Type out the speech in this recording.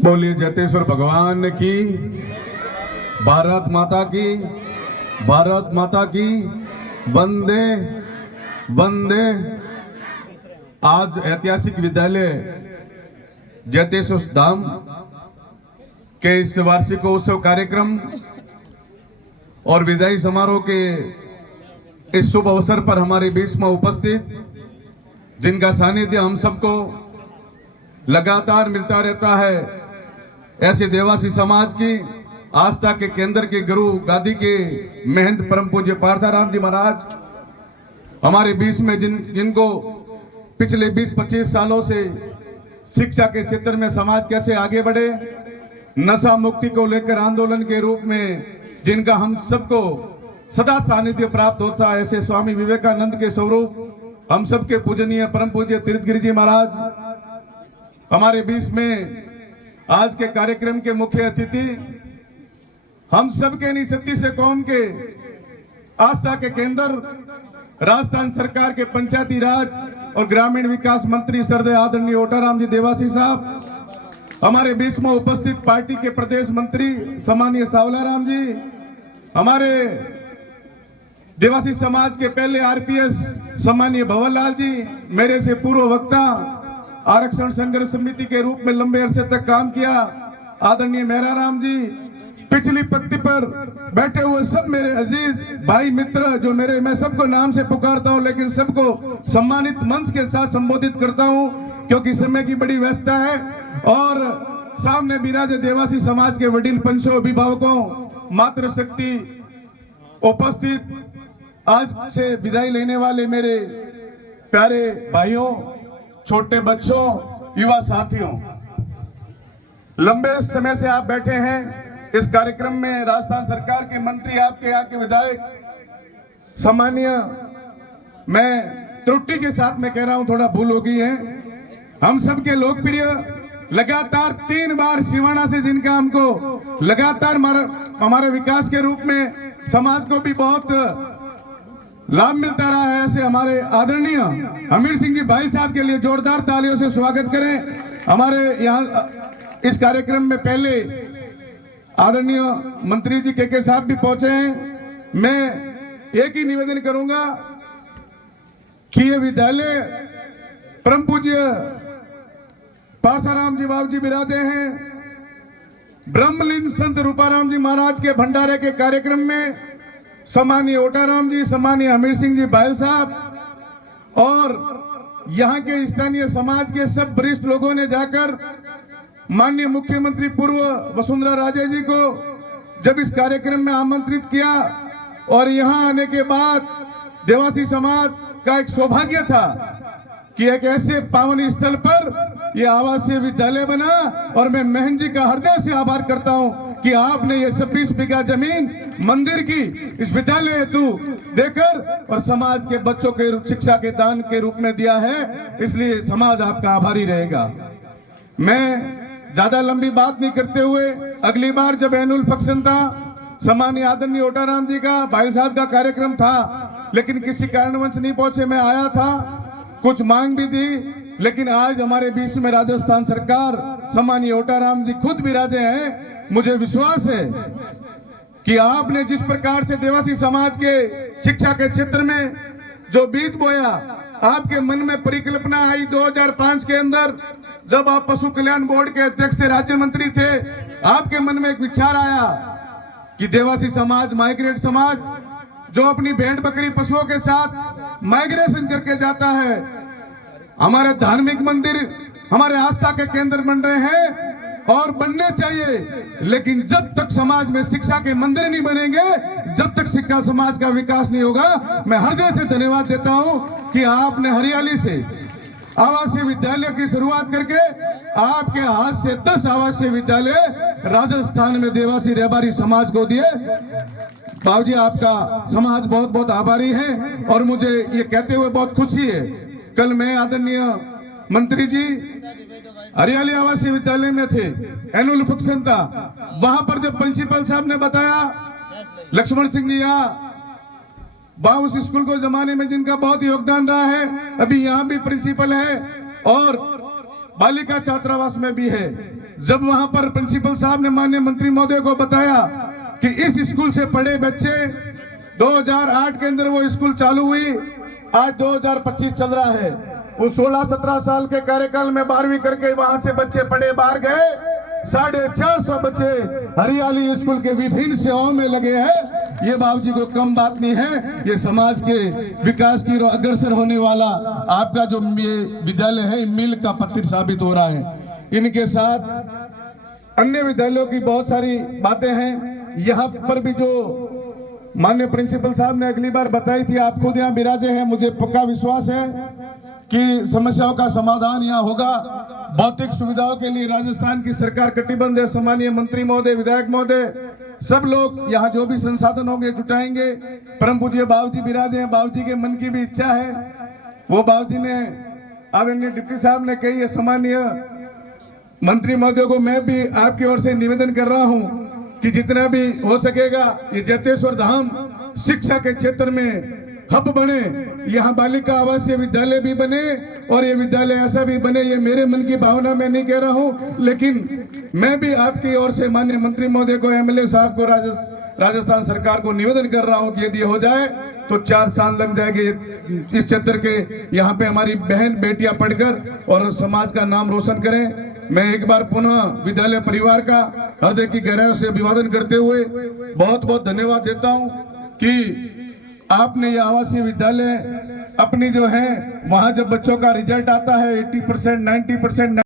बोलिए जटेश्वर भगवान की, भारत माता की, भारत माता की, वंदे वंदे। आज ऐतिहासिक विद्यालय जटेश्वर धाम के इस वार्षिक उत्सव कार्यक्रम और विदाई समारोह के इस शुभ अवसर पर हमारे बीच में उपस्थित, जिनका सानिध्य हम सबको लगातार मिलता रहता है, ऐसे देवासी समाज की आस्था के केंद्र के गुरु गादी के महंत परम पूज्य पार्थाराम जी महाराज हमारे बीच में जिनको पिछले 20-25 सालों से शिक्षा के क्षेत्र में समाज कैसे आगे बढ़े, नशा मुक्ति को लेकर आंदोलन के रूप में जिनका हम सबको सदा सानिध्य प्राप्त होता है, ऐसे स्वामी विवेकानंद के स्वरूप हम सबके पूजनीय परम पूज्य तीर्थगिरी जी महाराज हमारे बीच में आज के कार्यक्रम के मुख्य अतिथि, हम सबके नहीं 36 कौम के आस्था के केंद्र राजस्थान सरकार के पंचायती राज और ग्रामीण विकास मंत्री श्रद्धेय आदरणीय ओटाराम जी देवासी साहब, हमारे बीच में उपस्थित पार्टी के प्रदेश मंत्री सम्मानीय सावलाराम जी, हमारे देवासी समाज के पहले आरपीएस सम्मानीय भंवरलाल जी, मेरे से पूर्व वक्ता आरक्षण संघर्ष समिति के रूप में लंबे अरसे तक काम किया आदरणीय मेहराराम जी, पिछली पंक्ति पर बैठे हुए सब मेरे अजीज भाई मित्र जो मैं सबको नाम से पुकारता हूं, लेकिन सबको सम्मानित मंच के साथ संबोधित करता हूं क्योंकि समय की बड़ी व्यस्तता है। और सामने विराजे देवासी समाज के वडील पंचों, अभिभावकों, मातृशक्ति, उपस्थित आज से विदाई लेने वाले मेरे प्यारे भाइयों, छोटे बच्चों, युवा साथियों, लंबे समय से आप बैठे हैं इस कार्यक्रम में। राजस्थान सरकार के मंत्री, आपके यहाँ के विधायक, सम्मानीय, मैं त्रुटि के साथ में कह रहा हूं, थोड़ा भूल हो गई है, हम सबके लोकप्रिय लगातार 3 बार सिवाना से जिनका हमको लगातार हमारे विकास के रूप में समाज को भी बहुत लाभ मिलता रहा है, ऐसे हमारे आदरणीय हमीर सिंह जी भाई साहब के लिए जोरदार तालियों से स्वागत करें। हमारे यहाँ इस कार्यक्रम में पहले आदरणीय मंत्री जी के साहब भी पहुंचे हैं। मैं एक ही निवेदन करूंगा कि ये विद्यालय परम पूज्य पार्थाराम जी बाबू जी विराजे हैं, ब्रह्मलीन संत रूपाराम जी महाराज के भंडारे के कार्यक्रम में सम्मानीय ओटाराम जी, सम्मानीय हमीर सिंह जी भाई साहब और यहाँ के स्थानीय समाज के सब वरिष्ठ लोगों ने जाकर माननीय मुख्यमंत्री पूर्व वसुंधरा राजे जी को जब इस कार्यक्रम में आमंत्रित किया और यहाँ आने के बाद देवासी समाज का एक सौभाग्य था कि एक ऐसे पावन स्थल पर यह आवासीय विद्यालय बना और मैं महन जी का हृदय से आभार करता हूं कि आपने ये 26 बीघा जमीन मंदिर की इस विद्यालय हेतु देकर और समाज के बच्चों के शिक्षा के दान के रूप में दिया है, इसलिए समाज आपका आभारी रहेगा। मैं ज्यादा लंबी बात नहीं करते हुए अगली बार जब एनुअल फंक्शन था, सम्मानीय आदरणीय ओटाराम जी का भाई साहब का कार्यक्रम था, लेकिन किसी कारणवश नहीं पहुंचे, मैं आया था, कुछ मांग भी दी, लेकिन आज हमारे बीच में राजस्थान सरकार सम्मानीय ओटाराम जी खुद विराजे हैं। मुझे विश्वास है कि आपने जिस प्रकार से देवासी समाज के शिक्षा के क्षेत्र में जो बीज बोया, आपके मन में परिकल्पना आई 2005 के अंदर जब आप पशु कल्याण बोर्ड के अध्यक्ष राज्य मंत्री थे, आपके मन में एक विचार आया कि देवासी समाज, माइग्रेट समाज जो अपनी भेड़ बकरी पशुओं के साथ माइग्रेशन करके जाता है, हमारे धार्मिक मंदिर हमारे आस्था के केंद्र बन रहे हैं और बनने चाहिए, लेकिन जब तक समाज में शिक्षा के मंदिर नहीं बनेंगे, जब तक शिक्षा समाज का विकास नहीं होगा। मैं हृदय से धन्यवाद देता हूं कि आपने हरियाली से आवासीय विद्यालय की शुरुआत करके आपके हाथ से 10 आवासीय विद्यालय राजस्थान में देवासी रहबारी समाज को दिए। बाबूजी, आपका समाज बहुत बहुत आभारी है और मुझे ये कहते हुए बहुत खुशी है। कल मैं आदरणीय मंत्री जी हरियाली आवासीय विद्यालय में थे, एनुअल फंक्शन था, वहां पर जब प्रिंसिपल साहब ने बताया, लक्ष्मण सिंह जी यहाँ वहां उस स्कूल को जमाने में जिनका बहुत योगदान रहा है, अभी यहाँ भी प्रिंसिपल है और बालिका छात्रावास में भी है, जब वहां पर प्रिंसिपल साहब ने माननीय मंत्री महोदय को बताया कि इस स्कूल से पढ़े बच्चे 2008 के अंदर वो स्कूल चालू हुई, आज 2025 चल रहा है। उस 16-17 साल के कार्यकाल में 12वीं करके वहां से बच्चे पढ़े बाहर गए। 450 बच्चे हरियाली स्कूल के विभिन्न सेवाओं में लगे हैं। ये बाबूजी को कम बात नहीं है। ये समाज के विकास की ओर अग्रसर होने वाला आपका जो ये विद्यालय है मील का पत्थर साबित हो रहा है। इनके साथ अन्य विद्यालयों की बहुत सारी बातें हैं। यहाँ पर भी जो माननीय प्रिंसिपल साहब ने अगली बार बताई थी, आप खुद यहाँ विराजे हैं, मुझे पक्का विश्वास है कि समस्याओं का समाधान यहाँ होगा। भौतिक सुविधाओं के लिए राजस्थान की सरकार कटिबद्ध है। सम्मानीय मंत्री महोदय, विधायक महोदय, सब लोग यहाँ जो भी संसाधन होंगे जुटाएंगे। परम पूज्य बाबूजी विराजे हैं, बाबूजी के मन की भी इच्छा है। वो बाबूजी ने आदरणीय डिप्टी साहब ने कही है। सम्मानीय मंत्री महोदय को मैं भी आपकी ओर से निवेदन कर रहा हूँ कि जितना भी हो सकेगा ये जैतेश्वर धाम शिक्षा के क्षेत्र में हब बने, यहाँ बालिका आवासीय विद्यालय भी बने और ये विद्यालय ऐसा भी बने। ये मेरे मन की भावना मैं नहीं कह रहा हूँ, लेकिन मैं भी आपकी ओर से माननीय मंत्री महोदय को, एमएलए साहब को, राजस्थान सरकार को निवेदन कर रहा हूँ कि यदि हो जाए तो 4 साल लग जाएंगे इस क्षेत्र के, यहाँ पे हमारी बहन बेटियां पढ़कर और समाज का नाम रोशन करें। मैं एक बार पुनः विद्यालय परिवार का हृदय की गहराई से अभिवादन करते हुए बहुत बहुत धन्यवाद देता हूं कि आपने यह आवासीय विद्यालय अपनी जो है वहां जब बच्चों का रिजल्ट आता है 80%, 90%,